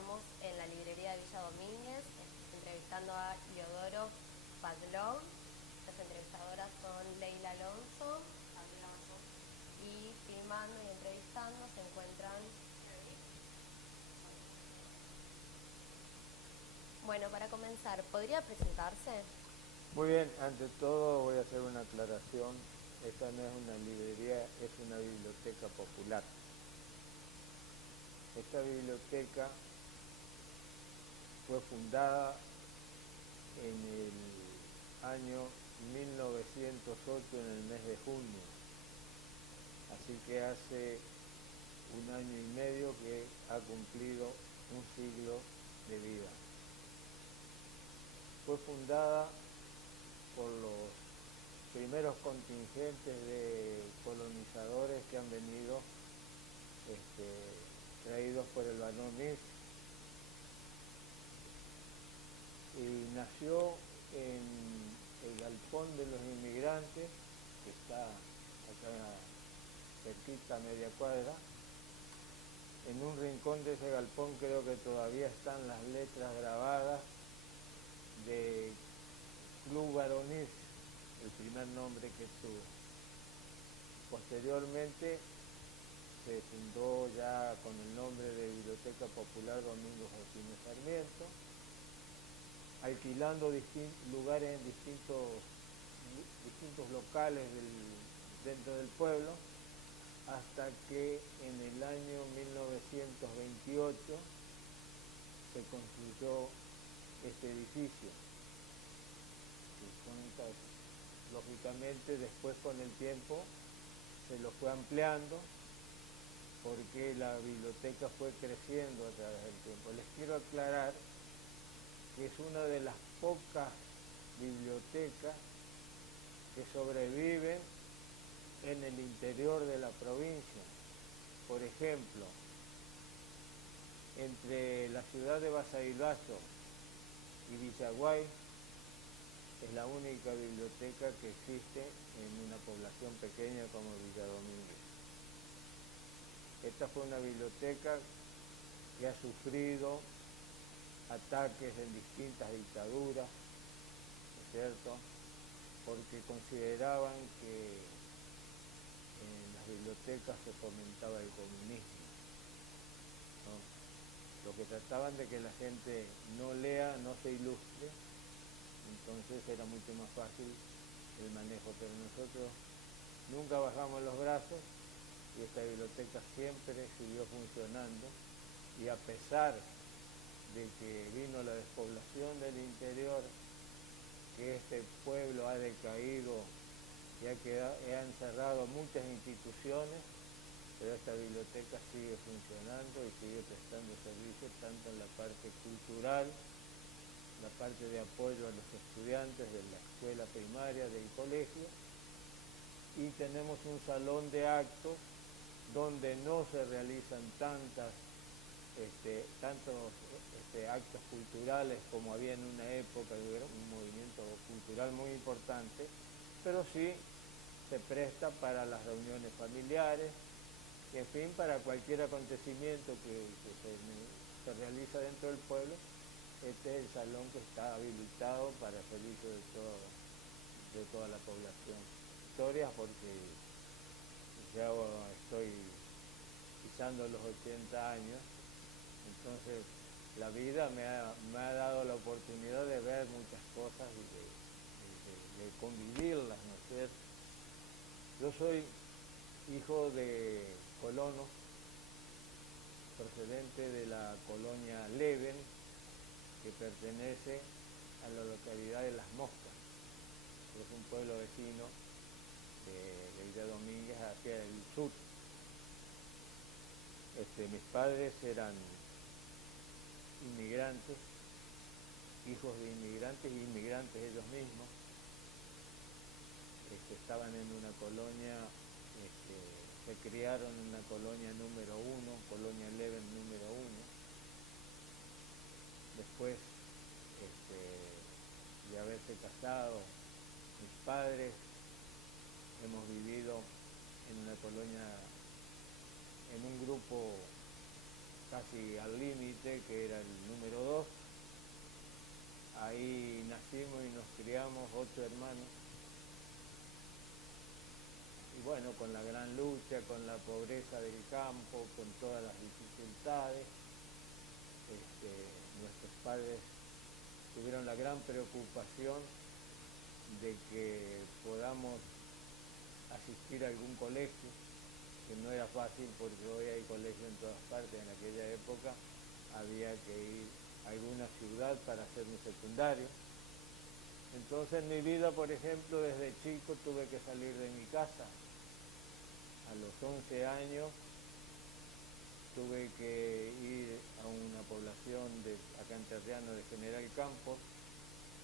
estamos en la librería de Villa Domínguez, entrevistando a Iodoro Padlov. Las entrevistadoras son Leila Alonso, y filmando y entrevistando se encuentran... Bueno, para comenzar, ¿podría presentarse? Muy bien, ante todo voy a hacer una aclaración. Esta no es una librería, es una biblioteca popular. Esta biblioteca fue fundada en el año 1908, en el mes de junio. Así que hace un año y medio que ha cumplido un siglo de vida. Fue fundada por los primeros contingentes de colonizadores que han venido traídos por el barón Mir, y nació en el galpón de los inmigrantes, que está acá cerquita, a media cuadra. En un rincón de ese galpón creo que todavía están las letras grabadas de Club Baronís, el primer nombre que tuvo. Posteriormente se fundó ya con el nombre de Biblioteca Popular Domingo José Sarmiento, alquilando lugares en distintos locales dentro del pueblo, hasta que en el año 1928 se construyó este edificio. Lógicamente después con el tiempo se lo fue ampliando, porque la biblioteca fue creciendo a través del tiempo. Les quiero aclarar que es una de las pocas bibliotecas que sobreviven en el interior de la provincia. Por ejemplo, entre la ciudad de Basavilbaso y Villaguay es la única biblioteca que existe en una población pequeña como Villa Domínguez. Esta fue una biblioteca que ha sufrido ataques en distintas dictaduras, ¿no es cierto?, porque consideraban que en las bibliotecas se fomentaba el comunismo, ¿no? Lo que trataban de que la gente no lea, no se ilustre, entonces era mucho más fácil el manejo, pero nosotros nunca bajamos los brazos y esta biblioteca siempre siguió funcionando, y a pesar de que vino la despoblación del interior, que este pueblo ha decaído y han cerrado muchas instituciones, pero esta biblioteca sigue funcionando y sigue prestando servicios tanto en la parte cultural, la parte de apoyo a los estudiantes de la escuela primaria, del colegio, y tenemos un salón de actos donde no se realizan tantos actos culturales como había en una época, que era un movimiento cultural muy importante, pero sí se presta para las reuniones familiares, y en fin, para cualquier acontecimiento que se realiza dentro del pueblo. Este es el salón que está habilitado para el servicio de toda la población. Historias porque ya estoy pisando los 80 años, entonces la vida me ha dado la oportunidad de ver muchas cosas y de convivirlas, ¿no es cierto? Yo soy hijo de colonos, procedente de la colonia Leven, que pertenece a la localidad de Las Moscas, que es un pueblo vecino de Villa Domínguez hacia el sur. Mis padres eran inmigrantes, hijos de inmigrantes y inmigrantes ellos mismos. Estaban en una colonia, se criaron en una colonia número 1, colonia Leven número 1. Después de haberse casado, mis padres, hemos vivido en una colonia, en un grupo casi al límite, que era el número 2. Ahí nacimos y nos criamos 8 hermanos. Y bueno, con la gran lucha, con la pobreza del campo, con todas las dificultades, nuestros padres tuvieron la gran preocupación de que podamos asistir a algún colegio, que no era fácil porque hoy hay colegio en todas partes. En aquella época había que ir a alguna ciudad para hacer un secundario. Entonces mi vida, por ejemplo, desde chico tuve que salir de mi casa. A los 11 años tuve que ir a una población acá en Terriano de General Campos,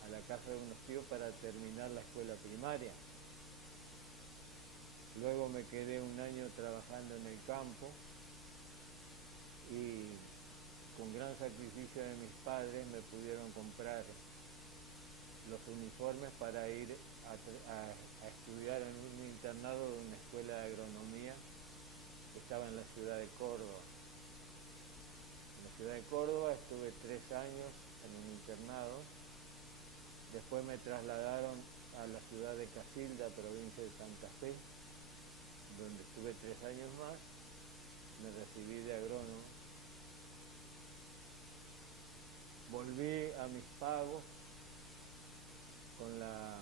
a la casa de unos tíos para terminar la escuela primaria. Luego me quedé un año trabajando en el campo y con gran sacrificio de mis padres me pudieron comprar los uniformes para ir a estudiar en un internado de una escuela de agronomía que estaba en la ciudad de Córdoba. En la ciudad de Córdoba estuve 3 años en un internado. Después me trasladaron a la ciudad de Casilda, provincia de Santa Fe, donde estuve 3 años más. Me recibí de agrónomo. Volví a mis pagos con la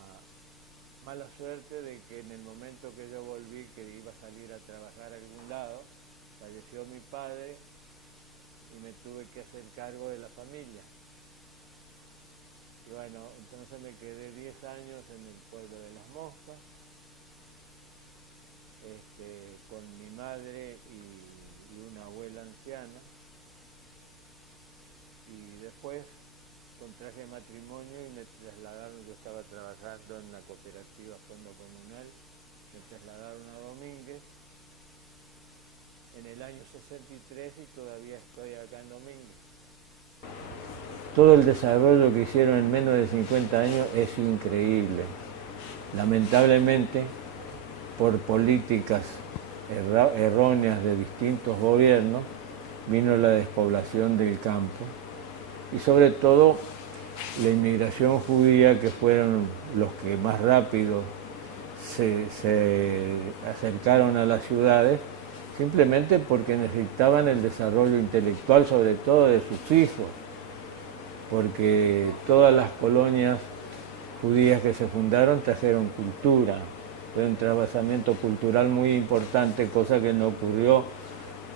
mala suerte de que en el momento que yo volví, que iba a salir a trabajar a algún lado, falleció mi padre y me tuve que hacer cargo de la familia. Y bueno, entonces me quedé 10 años en el pueblo de Las Moscas, con mi madre y una abuela anciana. Y después contraje matrimonio y me trasladaron, yo estaba trabajando en la cooperativa Fondo Comunal, me trasladaron a Domínguez en el año 63 y todavía estoy acá en Domínguez. Todo el desarrollo que hicieron en menos de 50 años es increíble. Lamentablemente, por políticas erróneas de distintos gobiernos, vino la despoblación del campo y sobre todo la inmigración judía, que fueron los que más rápido se acercaron a las ciudades, simplemente porque necesitaban el desarrollo intelectual, sobre todo de sus hijos, porque todas las colonias judías que se fundaron trajeron cultura, fue un trasvasamiento cultural muy importante, cosa que no ocurrió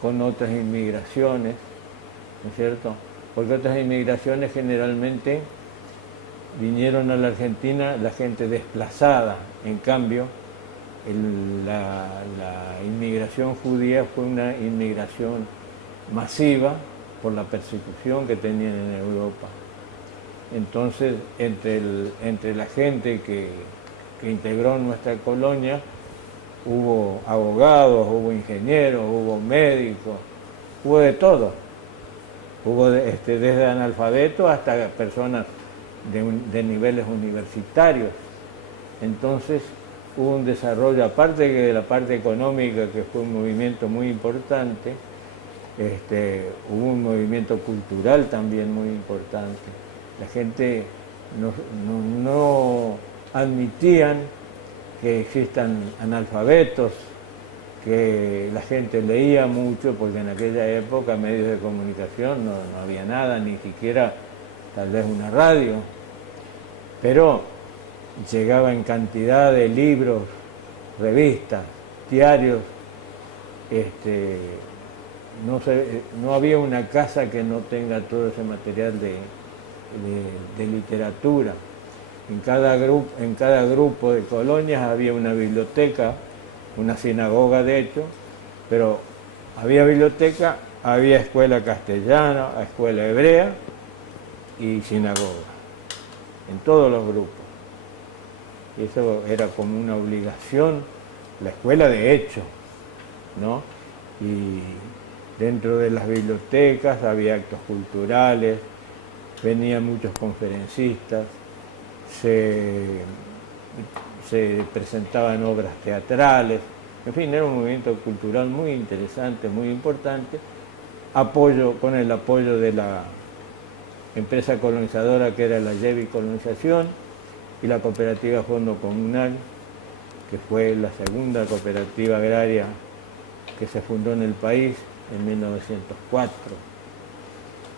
con otras inmigraciones, ¿no es cierto? Porque otras inmigraciones generalmente vinieron a la Argentina la gente desplazada, en cambio la inmigración judía fue una inmigración masiva por la persecución que tenían en Europa. Entonces, entre la gente que integró nuestra colonia, hubo abogados, hubo ingenieros, hubo médicos, hubo de todo. Hubo desde analfabetos hasta personas de niveles universitarios. Entonces hubo un desarrollo, aparte de la parte económica, que fue un movimiento muy importante, hubo un movimiento cultural también muy importante. La gente no admitían que existan analfabetos, que la gente leía mucho, porque en aquella época medios de comunicación no había nada, ni siquiera tal vez una radio, pero llegaba en cantidad de libros, revistas, diarios, no había una casa que no tenga todo ese material de literatura. En cada grupo de colonias había una biblioteca, una sinagoga de hecho, pero había biblioteca, había escuela castellana, escuela hebrea y sinagoga, en todos los grupos. Y eso era como una obligación, la escuela de hecho, ¿no? Y dentro de las bibliotecas había actos culturales, venían muchos conferencistas, se presentaban obras teatrales, en fin, era un movimiento cultural muy interesante, muy importante, con el apoyo de la empresa colonizadora que era la Yevi Colonización y la cooperativa Fondo Comunal, que fue la segunda cooperativa agraria que se fundó en el país en 1904,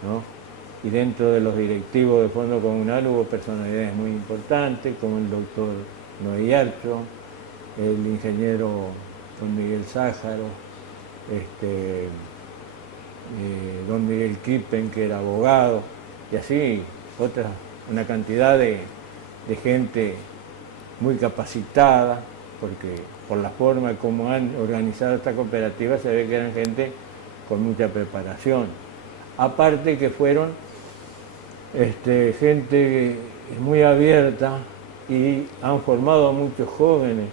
¿no? Y dentro de los directivos del Fondo Comunal hubo personalidades muy importantes, como el doctor Noé Archo, el ingeniero don Miguel Sájaro, don Miguel Kippen, que era abogado, y así una cantidad de gente muy capacitada, porque por la forma como han organizado esta cooperativa se ve que eran gente con mucha preparación. Aparte que fueron gente muy abierta y han formado a muchos jóvenes.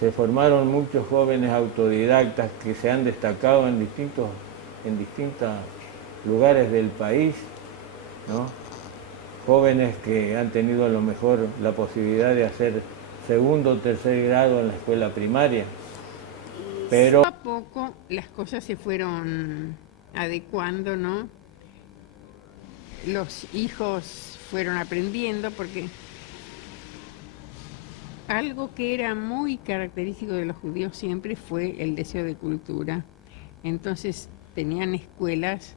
Se formaron muchos jóvenes autodidactas que se han destacado en distintos lugares del país, ¿no? Jóvenes que han tenido a lo mejor la posibilidad de hacer segundo o tercer grado en la escuela primaria. Pero a poco las cosas se fueron adecuando, ¿no? Los hijos fueron aprendiendo, porque algo que era muy característico de los judíos siempre fue el deseo de cultura. Entonces tenían escuelas,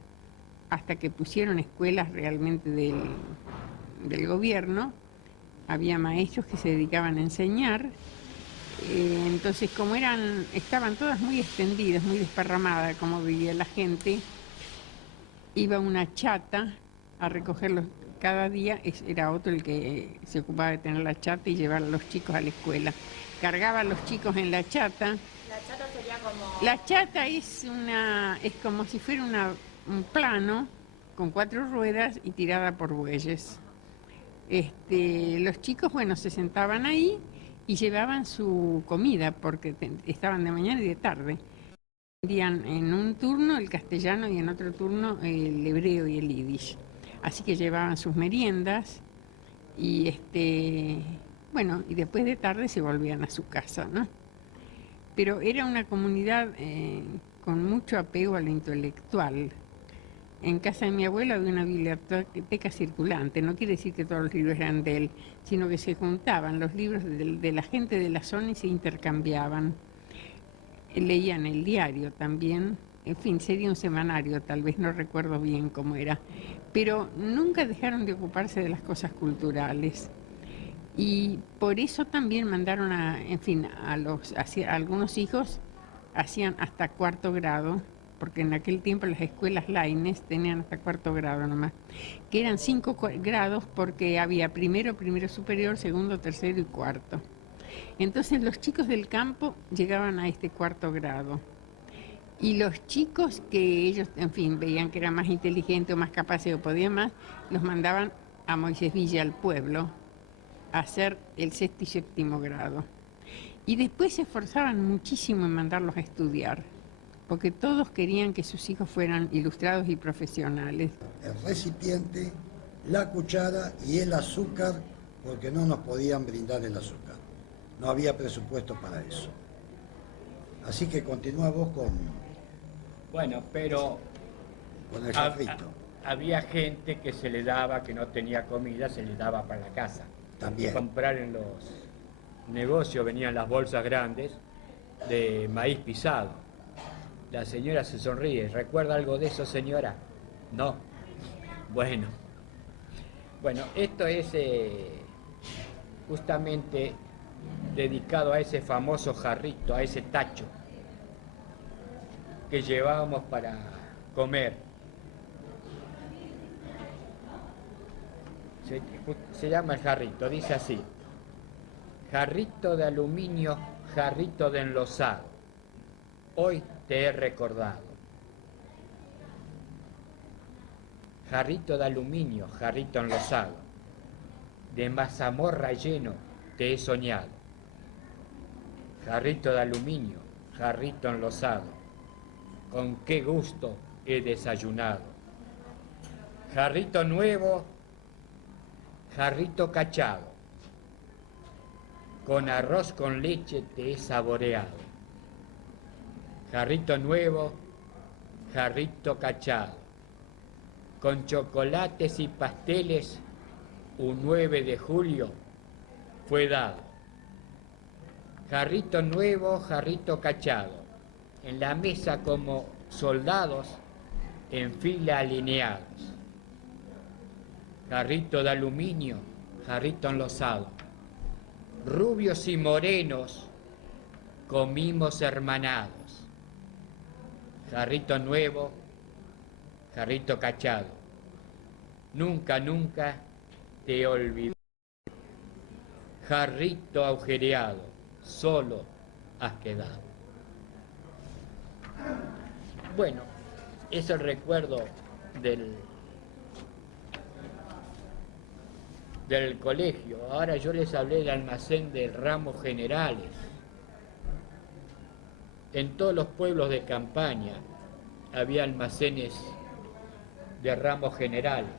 hasta que pusieron escuelas realmente del gobierno, había maestros que se dedicaban a enseñar. Entonces, como estaban todas muy extendidas, muy desparramadas, como vivía la gente, iba una chata a recogerlos cada día, era otro el que se ocupaba de tener la chata y llevar a los chicos a la escuela. Cargaba a los chicos en la chata. La chata sería como... La chata es como si fuera un plano con 4 ruedas y tirada por bueyes. Los chicos, bueno, se sentaban ahí y llevaban su comida, porque estaban de mañana y de tarde. Aprendían en un turno el castellano y en otro turno el hebreo y el yiddish. Así que llevaban sus meriendas y bueno, y después de tarde se volvían a su casa, ¿no? Pero era una comunidad con mucho apego a lo intelectual. En casa de mi abuelo había una biblioteca circulante. No quiere decir que todos los libros eran de él, sino que se juntaban los libros de la gente de la zona y se intercambiaban. Leían el diario también. En fin, sería un semanario, tal vez, no recuerdo bien cómo era. Pero nunca dejaron de ocuparse de las cosas culturales. Y por eso también mandaron a algunos hijos hacían hasta 4º grado, porque en aquel tiempo las escuelas Laines tenían hasta 4º grado nomás, que eran 5 grados porque había primero superior, segundo, tercero y cuarto. Entonces los chicos del campo llegaban a este 4º grado. Y los chicos que ellos, en fin, veían que eran más inteligentes o más capaces o podían más, los mandaban a Moisés Villa, al pueblo, a hacer el 6º y 7º grado. Y después se esforzaban muchísimo en mandarlos a estudiar, porque todos querían que sus hijos fueran ilustrados y profesionales. El recipiente, la cuchara y el azúcar, porque no nos podían brindar el azúcar. No había presupuesto para eso. Así que continúa vos con... Bueno, pero con el jarrito. Había gente que se le daba, que no tenía comida, se le daba para la casa. También. Comprar en los negocios venían las bolsas grandes de maíz pisado. La señora se sonríe. ¿Recuerda algo de eso, señora? No. Bueno, esto es justamente dedicado a ese famoso jarrito, a ese tacho que llevábamos para comer. Se llama el jarrito, dice así: jarrito de aluminio, jarrito de enlosado, hoy te he recordado. Jarrito de aluminio, jarrito enlosado, de mazamorra lleno te he soñado. Jarrito de aluminio, jarrito enlosado, con qué gusto he desayunado. Jarrito nuevo, jarrito cachado, con arroz con leche te he saboreado. Jarrito nuevo, jarrito cachado. Con chocolates y pasteles, un 9 de julio fue dado. Jarrito nuevo, jarrito cachado, en la mesa como soldados en fila alineados. Jarrito de aluminio, jarrito enlosado. Rubios y morenos comimos hermanados. Jarrito nuevo, jarrito cachado. Nunca, nunca te olvidé. Jarrito agujereado, solo has quedado. Bueno, es el recuerdo del colegio. Ahora yo les hablé del almacén de ramos generales. En todos los pueblos de campaña había almacenes de ramos generales.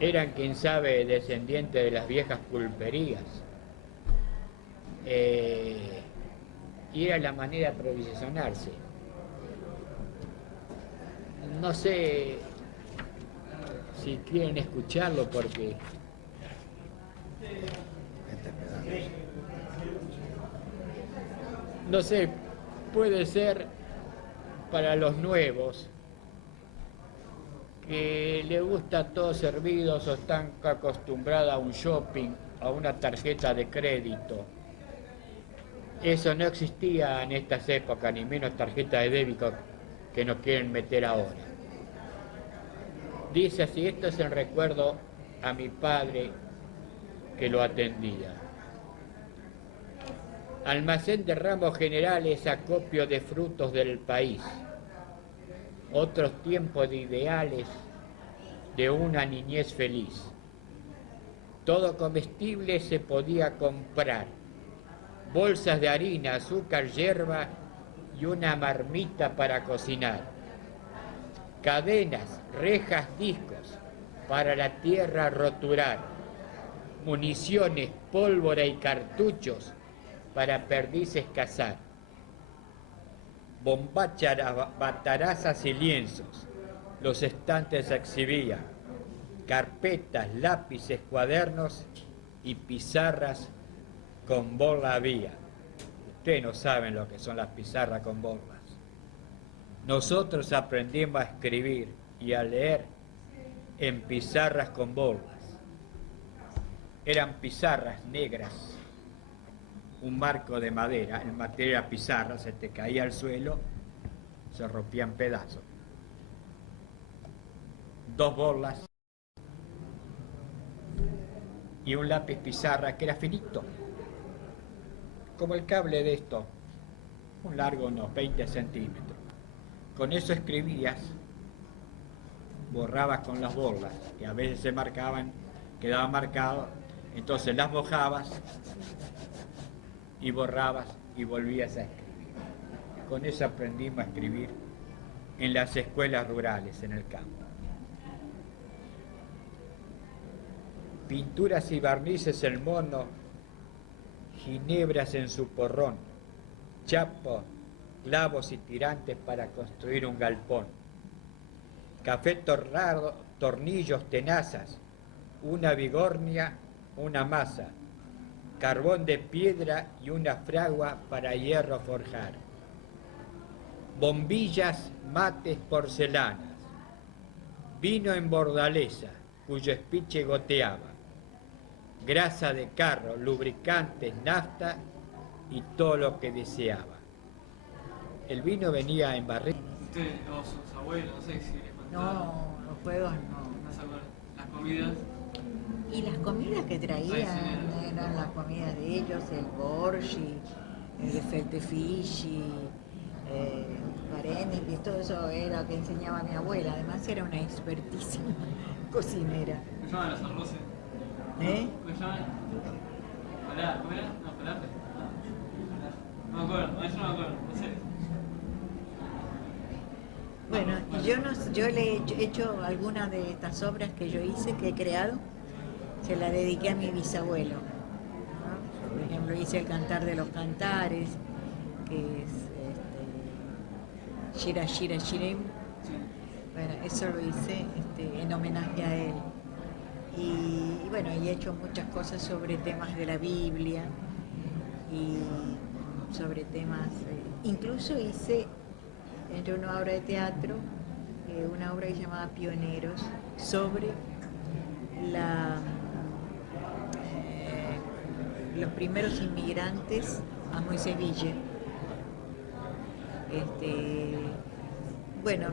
Eran, quién sabe, descendientes de las viejas pulperías. Y era la manera de aprovisionarse. No sé si quieren escucharlo porque no sé, puede ser para los nuevos que les gusta todo servido o están acostumbrados a un shopping, a una tarjeta de crédito. Eso no existía en estas épocas, ni menos tarjeta de débito que nos quieren meter ahora. Dice así, esto es en recuerdo a mi padre que lo atendía. Almacén de ramos generales, acopio de frutos del país. Otros tiempos de ideales de una niñez feliz. Todo comestible se podía comprar. Bolsas de harina, azúcar, hierba y una marmita para cocinar. Cadenas, rejas, discos para la tierra roturar. Municiones, pólvora y cartuchos para perdices cazar. Bombachas, batarazas y lienzos, los estantes exhibían. Carpetas, lápices, cuadernos y pizarras con borla había. Ustedes no saben lo que son las pizarras con borlas. Nosotros aprendimos a escribir y a leer en pizarras con borlas. Eran pizarras negras, un marco de madera, el material era pizarra, se te caía al suelo, se rompían pedazos. 2 borlas y un lápiz pizarra que era finito, como el cable de esto, un largo unos 20 centímetros. Con eso escribías, borrabas con las borlas, que a veces se marcaban, quedaban marcados, entonces las mojabas y borrabas y volvías a escribir. Con eso aprendimos a escribir en las escuelas rurales, en el campo. Pinturas y barnices el mono, ginebras en su porrón, chapos, clavos y tirantes para construir un galpón, café torrado, tornillos, tenazas, una bigornia, una masa, carbón de piedra y una fragua para hierro forjar, bombillas, mates, porcelanas, vino en bordaleza, cuyo espiche goteaba, grasa de carro, lubricantes, nafta y todo lo que deseaba. El vino venía en barriles. Ustedes o sus abuelos, no sé si les contaron. No, los juegos no. ¿No se acuerdan? Las comidas. Y las comidas que traían eran las comidas de ellos, el borshi, el gefilte fish, y todo eso era lo que enseñaba mi abuela. Además era una expertísima cocinera. ¿Cómo llaman los arroces? ¿Cómo llaman? ¿Cómo era? No, falafel. No me acuerdo, no, yo no me acuerdo, no sé. Bueno, yo le he hecho algunas de estas obras que yo hice, que he creado, se las dediqué a mi bisabuelo, ¿no? Por ejemplo, hice el Cantar de los Cantares, que es Shira Shira Shirim. Bueno, eso lo hice en homenaje a él. Y bueno, y he hecho muchas cosas sobre temas de la Biblia y sobre temas, incluso hice entre una obra de teatro, una obra que se llamaba Pioneros, sobre los primeros inmigrantes a Moisés Ville. Bueno,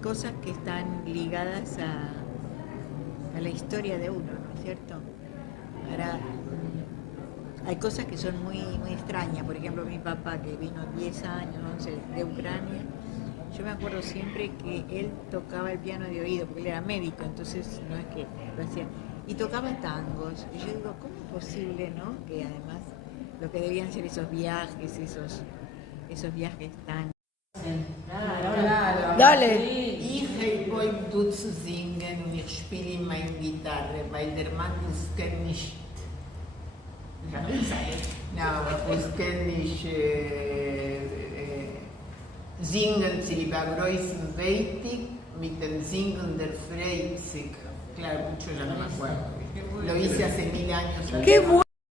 cosas que están ligadas a la historia de uno, ¿no es cierto? Ahora, hay cosas que son muy, muy extrañas. Por ejemplo, mi papá, que vino 10 años, 11, de Ucrania, yo me acuerdo siempre que él tocaba el piano de oído, porque él era médico, entonces no es que lo hacía. Y tocaba tangos. Y yo digo, ¿cómo es posible, no? Que además lo que debían ser esos viajes, esos viajes tan... Dale. Ich wollte du zu singen und ich spiele meine Gitarre, weil der Mann das kann nicht. Das kann nicht singen, sie lieber größten Weitig mit dem Singen der Freizig. Claro, mucho ya no me acuerdo. Lo hice hace 1000 años. ¡Qué bueno!